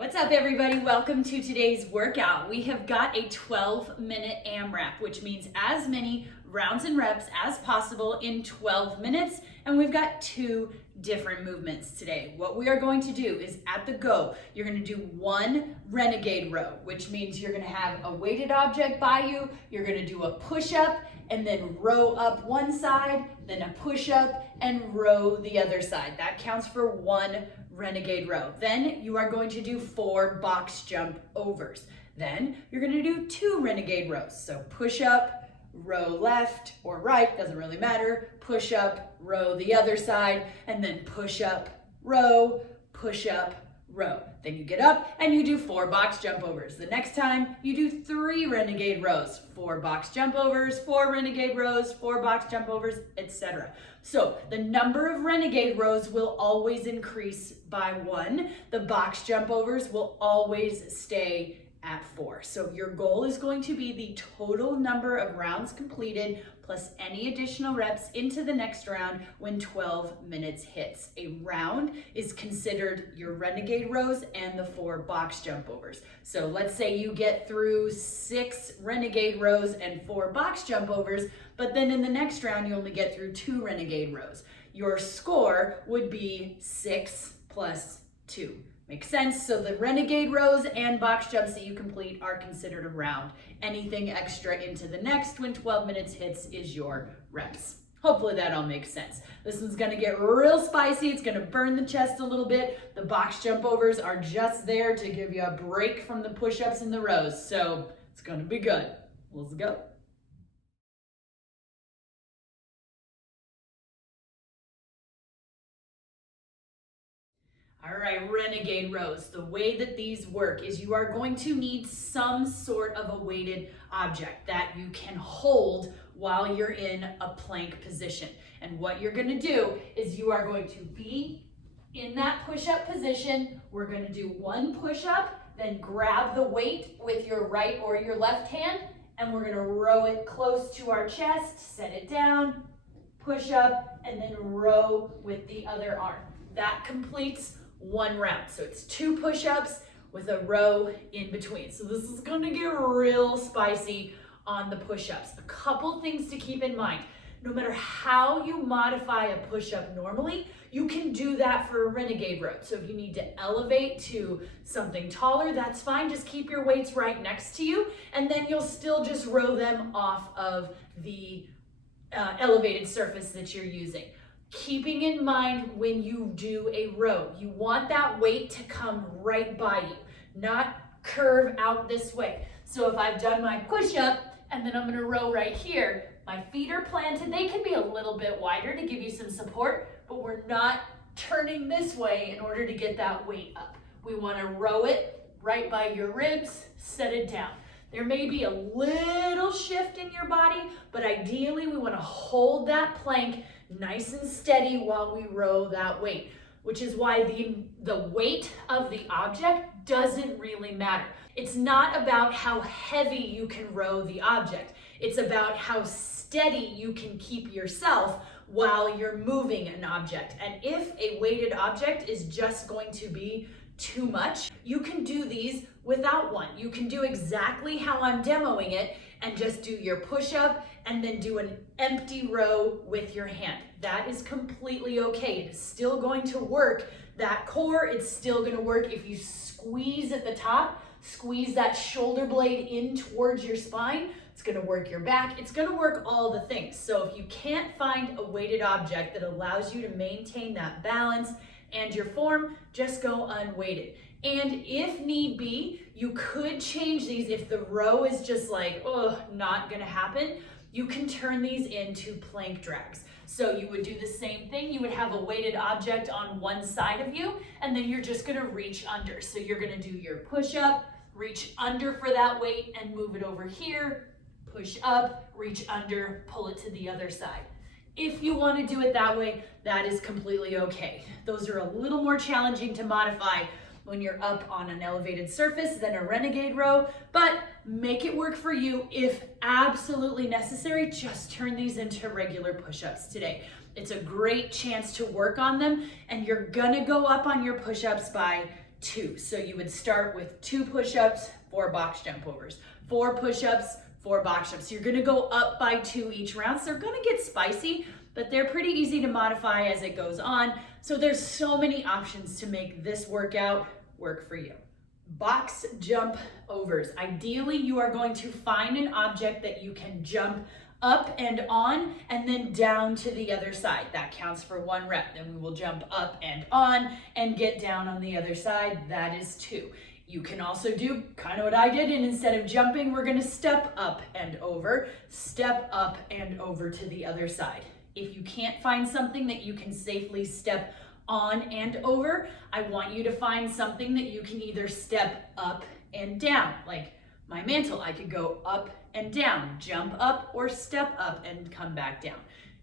What's up, everybody? Welcome to today's workout. We have got a 12-minute AMRAP, which means as many rounds and reps as possible in 12 minutes, and we've got two different movements today. What we are going to do is at the go, you're going to do one renegade row, which means you're going to have a weighted object by you, you're going to do a push-up, and then row up one side, then a push-up, and row the other side. That counts for one renegade row. Then you are going to do 4 box jump overs. Then you're going to do 2 renegade rows. So push up, row left or right, doesn't really matter. Push up, row the other side, and then push up, row, push up, row. Then you get up and you do 4 box jump overs. The next time you do 3 renegade rows, 4 box jump overs, 4 renegade rows, 4 box jump overs, etc. So the number of renegade rows will always increase by 1. The box jump overs will always stay at 4. So your goal is going to be the total number of rounds completed plus any additional reps into the next round when 12 minutes hits. A round is considered your renegade rows and the 4 box jump overs. So let's say you get through 6 renegade rows and 4 box jump overs, but then in the next round you only get through 2 renegade rows. Your score would be 6 plus 2. Makes sense? So the renegade rows and box jumps that you complete are considered a round. Anything extra into the next when 12 minutes hits is your reps. Hopefully that all makes sense. This one's gonna get real spicy. It's gonna burn the chest a little bit. The box jump overs are just there to give you a break from the push-ups and the rows. So it's gonna be good. Let's go. All right, renegade rows. The way that these work is you are going to need some sort of a weighted object that you can hold while you're in a plank position. And what you're gonna do is you are going to be in that push-up position. We're gonna do 1 push-up, then grab the weight with your right or your left hand, and we're gonna row it close to our chest, set it down, push up, and then row with the other arm. That completes 1 round. So it's 2 push-ups with a row in between. So this is gonna get real spicy on the push-ups. A couple things to keep in mind. No matter how you modify a push-up normally, you can do that for a renegade row. So if you need to elevate to something taller, that's fine. Just keep your weights right next to you, and then you'll still just row them off of the elevated surface that you're using. Keeping in mind when you do a row, you want that weight to come right by you, not curve out this way. So if I've done my push-up and then I'm gonna row right here, my feet are planted. They can be a little bit wider to give you some support, but we're not turning this way in order to get that weight up. We wanna row it right by your ribs, set it down. There may be a little shift in your body, but ideally we wanna hold that plank nice and steady while we row that weight, which is why the weight of the object doesn't really matter. It's not about how heavy you can row the object. It's about how steady you can keep yourself while you're moving an object. And if a weighted object is just going to be too much, you can do these without one. You can do exactly how I'm demoing it and just do your push-up and then do an empty row with your hand. That is completely okay. It is still going to work that core. It's still going to work if you squeeze at the top, squeeze that shoulder blade in towards your spine. It's going to work your back. It's going to work all the things. So if you can't find a weighted object that allows you to maintain that balance and your form, just go unweighted. And if need be, you could change these if the row is just like, oh, not gonna happen. You can turn these into plank drags. So you would do the same thing. You would have a weighted object on one side of you, and then you're just gonna reach under. So you're gonna do your push up, reach under for that weight, and move it over here, push up, reach under, pull it to the other side. If you want to do it that way, that is completely okay. Those are a little more challenging to modify when you're up on an elevated surface than a renegade row, but make it work for you. If absolutely necessary, just turn these into regular push-ups today. It's a great chance to work on them, and you're gonna go up on your push-ups by 2. So you would start with 2 push-ups, 4 box jump overs, 4 push-ups, 4 box jumps. So you're gonna go up by 2 each round. So they're gonna get spicy, but they're pretty easy to modify as it goes on. So there's so many options to make this workout work for you. Box jump overs. Ideally, you are going to find an object that you can jump up and on and then down to the other side. That counts for 1 rep. Then we will jump up and on and get down on the other side. That is 2. You can also do kind of what I did, and instead of jumping, we're gonna step up and over to the other side. If you can't find something that you can safely step on and over, I want you to find something that you can either step up and down. Like my mantle, I could go up and down, jump up or step up and come back down.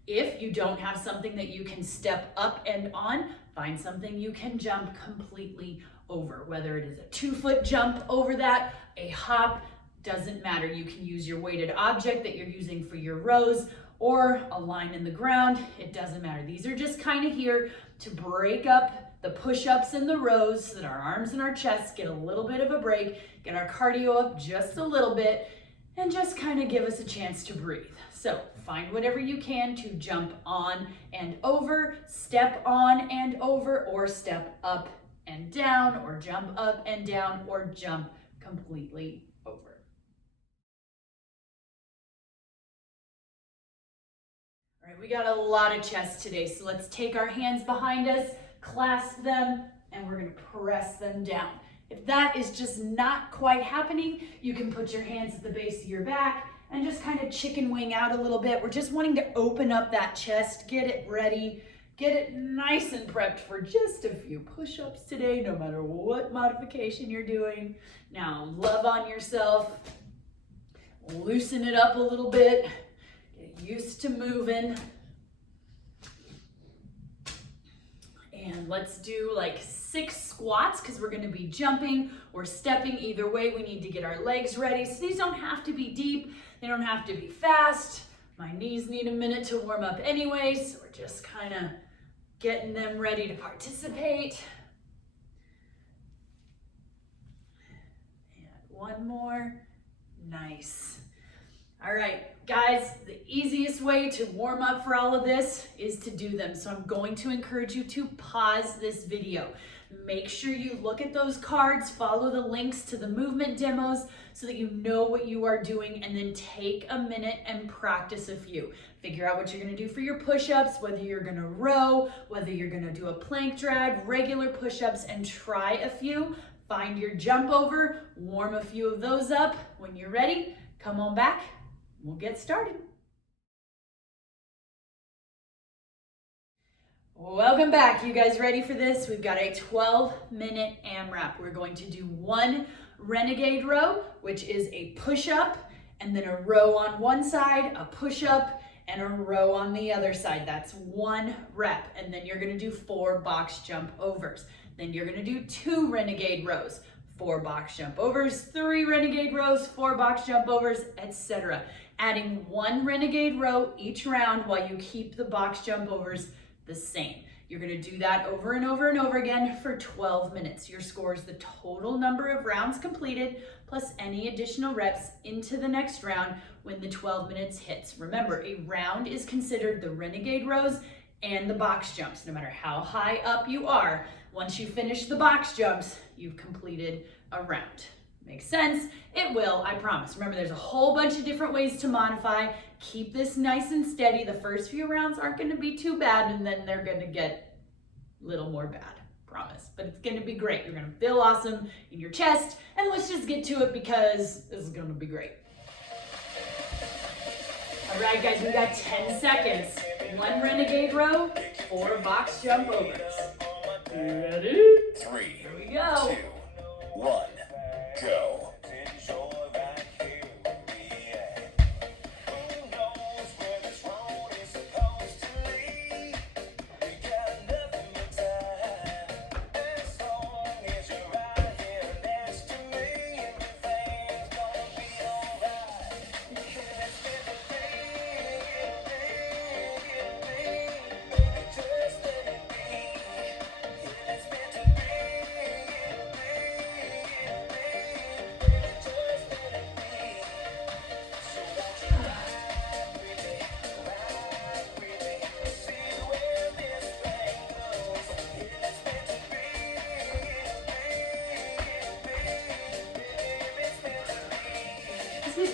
If you don't have something that you can step up and on, find something you can jump completely over. Whether it is a 2-foot jump over that, a hop, doesn't matter. You can use your weighted object that you're using for your rows or a line in the ground. It doesn't matter. These are just kind of here to break up the push-ups and the rows so that our arms and our chest get a little bit of a break, get our cardio up just a little bit, and just kind of give us a chance to breathe. So find whatever you can to jump on and over, step on and over, or step up and down, or jump up and down, or jump completely over. All right, we got a lot of chest today, so let's take our hands behind us, clasp them, and we're gonna press them down. If that is just not quite happening, you can put your hands at the base of your back and just kind of chicken wing out a little bit. We're just wanting to open up that chest, get it ready, get it nice and prepped for just a few push-ups today, no matter what modification you're doing. Now, love on yourself, loosen it up a little bit, get used to moving. And let's do like 6 squats because we're gonna be jumping or stepping. Either way, we need to get our legs ready. So these don't have to be deep, they don't have to be fast. My knees need a minute to warm up anyway, so we're just kind of getting them ready to participate. And one more, nice. All right, guys, the easiest way to warm up for all of this is to do them. So I'm going to encourage you to pause this video. Make sure you look at those cards, follow the links to the movement demos so that you know what you are doing, and then take a minute and practice a few. Figure out what you're gonna do for your push-ups, whether you're gonna row, whether you're gonna do a plank drag, regular push-ups, and try a few. Find your jump over, warm a few of those up. When you're ready, come on back, we'll get started. Welcome back. You guys ready for this? We've got a 12-minute AMRAP. We're going to do 1 Renegade row, which is a push-up, and then a row on one side, a push-up, and a row on the other side. That's 1 rep. And then you're gonna do 4 box jump overs. Then you're gonna do 2 Renegade rows, 4 box jump overs, 3 Renegade rows, 4 box jump overs, etc. Adding 1 Renegade row each round while you keep the box jump overs the same. You're gonna do that over and over and over again for 12 minutes. Your score is the total number of rounds completed plus any additional reps into the next round when the 12 minutes hits. Remember, a round is considered the Renegade rows and the box jumps. No matter how high up you are, once you finish the box jumps, you've completed a round. Makes sense? It will, I promise. Remember, there's a whole bunch of different ways to modify. Keep this nice and steady. The first few rounds aren't gonna be too bad, and then they're gonna get a little more bad, promise. But it's gonna be great. You're gonna feel awesome in your chest, and let's just get to it because this is gonna be great. All right, guys, we got 10 seconds. 1 Renegade row, 4 box jump overs. You ready? 3, Here we go. 2, 1, go.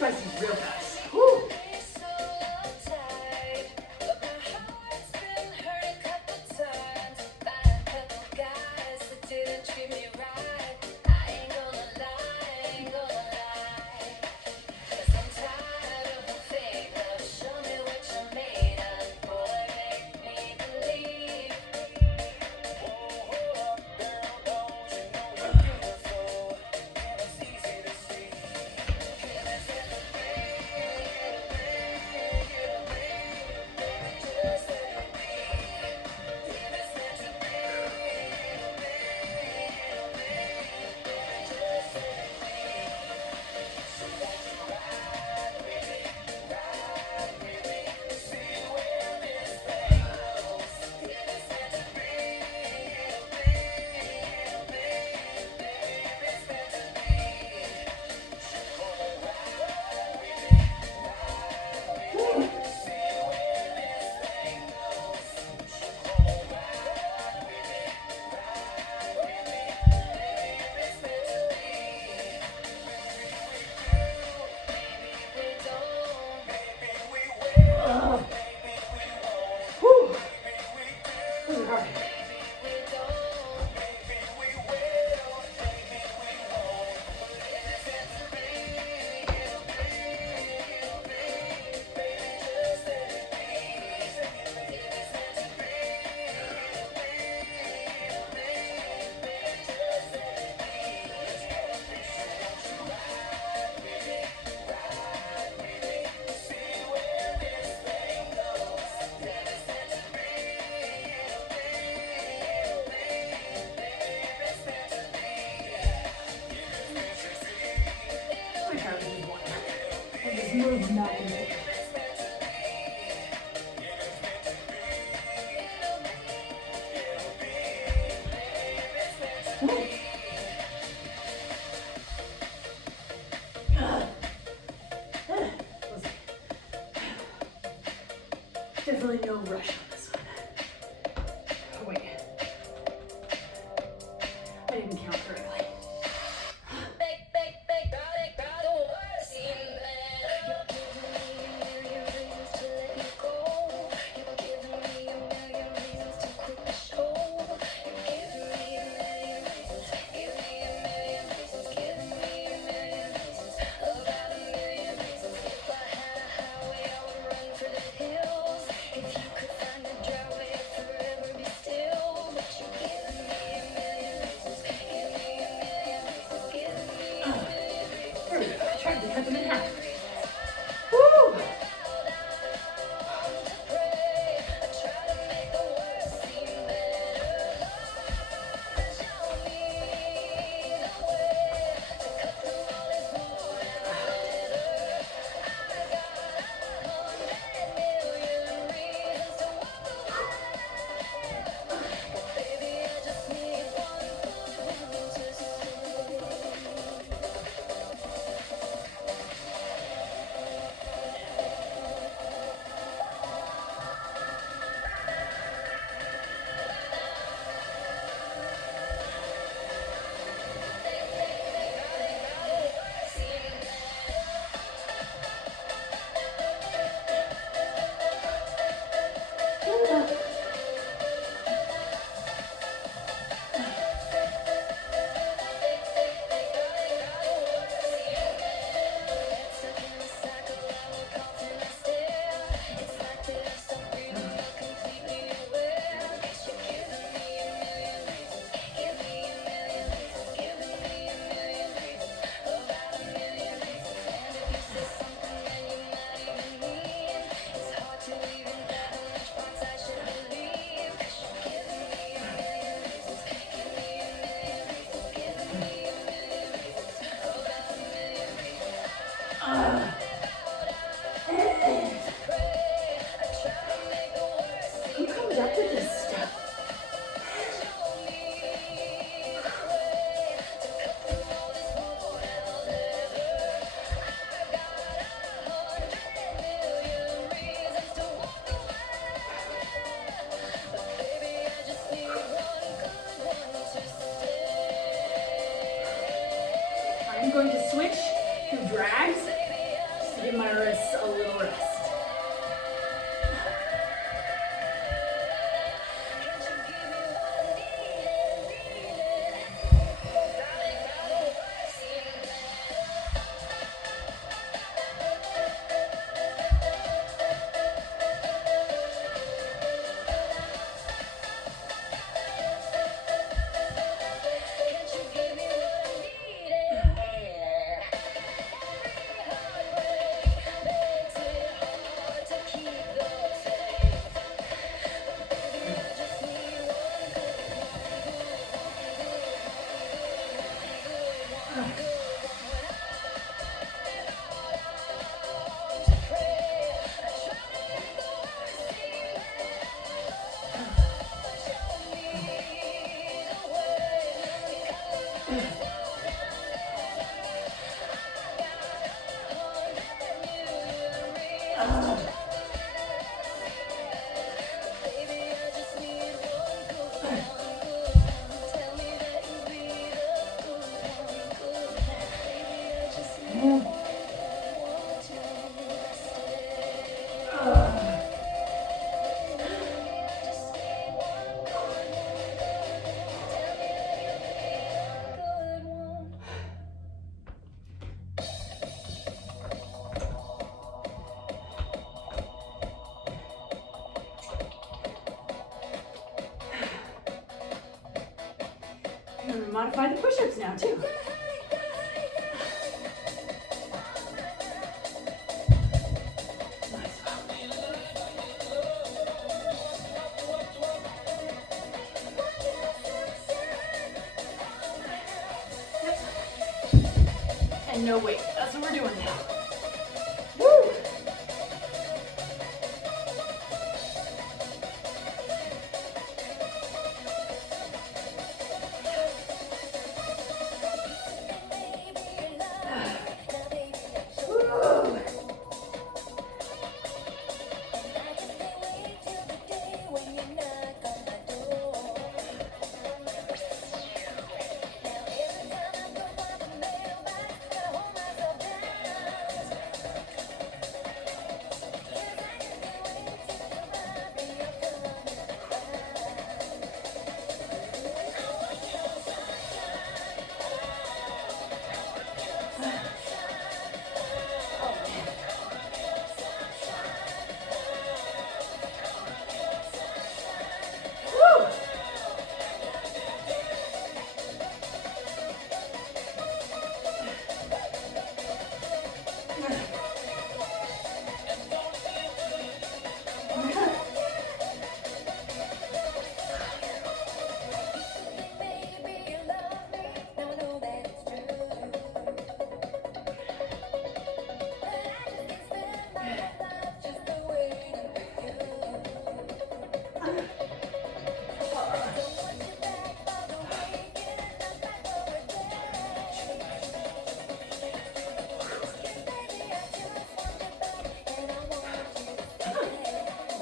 spicy real fast. Woo. Move back and forth. Definitely no rush on this one. Oh wait, I didn't count correctly. a little rest. I'm going to modify the push-ups now too. And no weight. That's what we're doing now. Woo!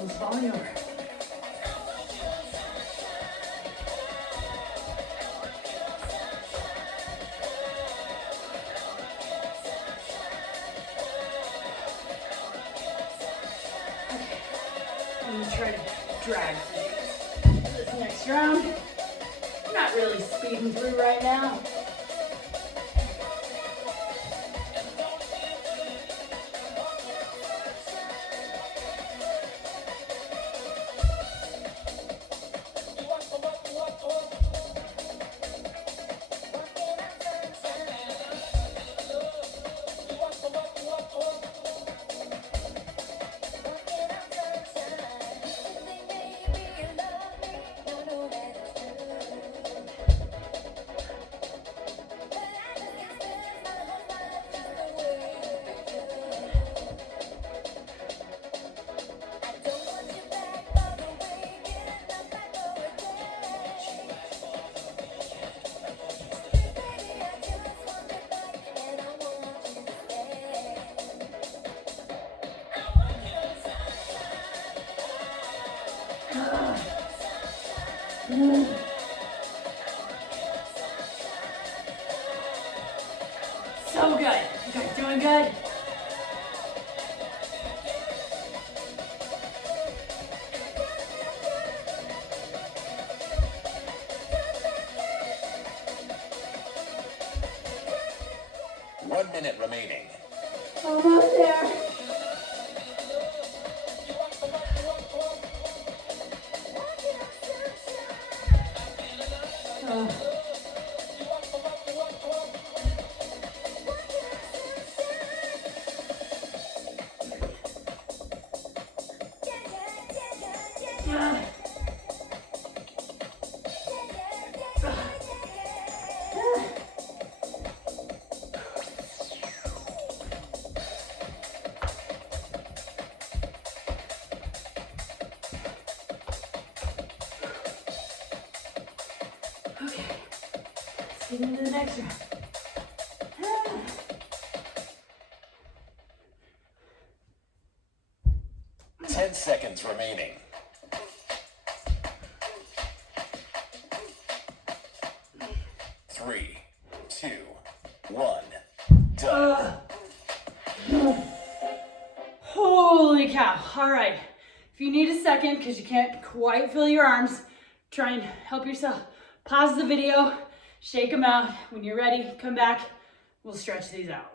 It's falling over. I'm going to try to drag through this next round. I'm not really speeding through right now. So good. You guys doing good? minute remaining. Almost there. Okay, let's get into the next round. 10 seconds remaining. 3, 2, 1, done. Holy cow. All right. If you need a second because you can't quite feel your arms, try and help yourself. Pause the video, shake them out. When you're ready, come back. We'll stretch these out.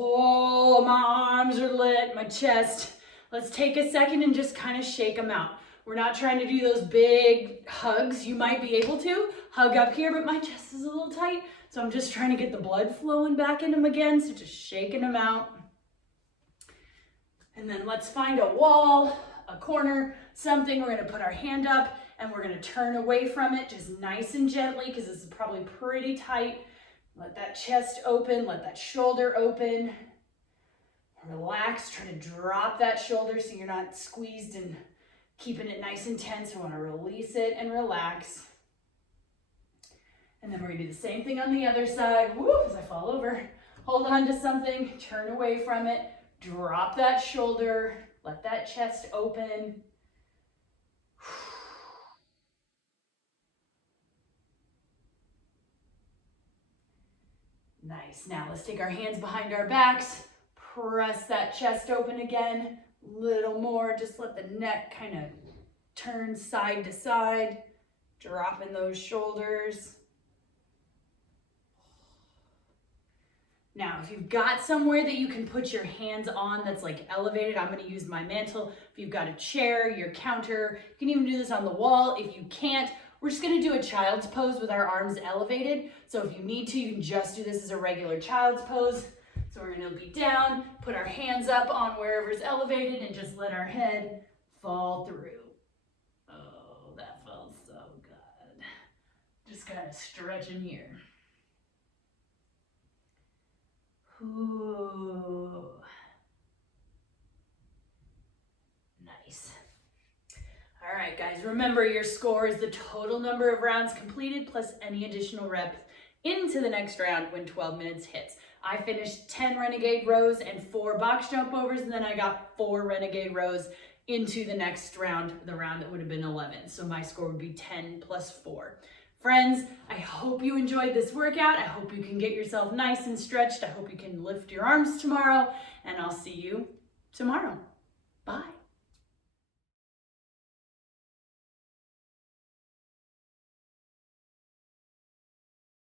Oh, my arms are lit, my chest. Let's take a second and just kind of shake them out. We're not trying to do those big hugs. You might be able to hug up here, but my chest is a little tight. So I'm just trying to get the blood flowing back in them again. So just shaking them out. And then let's find a wall, a corner, something. We're gonna put our hand up and we're gonna turn away from it just nice and gently because this is probably pretty tight. Let that chest open, let that shoulder open. Relax, try to drop that shoulder so you're not squeezed and keeping it nice and tense. We wanna release it and relax. And then we're gonna do the same thing on the other side. Woo, as I fall over. Hold on to something, turn away from it, drop that shoulder, let that chest open. Nice. Now let's take our hands behind our backs, press that chest open again, little more. Just let the neck kind of turn side to side, dropping those shoulders. Now, if you've got somewhere that you can put your hands on that's like elevated, I'm gonna use my mantle. If you've got a chair, your counter, you can even do this on the wall. If you can't, we're just gonna do a child's pose with our arms elevated. So if you need to, you can just do this as a regular child's pose. So we're gonna be down, put our hands up on wherever's elevated and just let our head fall through. Oh, that felt so good. Just kind of stretching here. Ooh. Nice. All right, guys, remember your score is the total number of rounds completed plus any additional reps into the next round when 12 minutes hits. I finished 10 Renegade Rows and 4 box jump overs, and then I got 4 Renegade Rows into the next round, the round that would have been 11. So my score would be 10 plus 4. Friends, I hope you enjoyed this workout. I hope you can get yourself nice and stretched. I hope you can lift your arms tomorrow, and I'll see you tomorrow. Bye.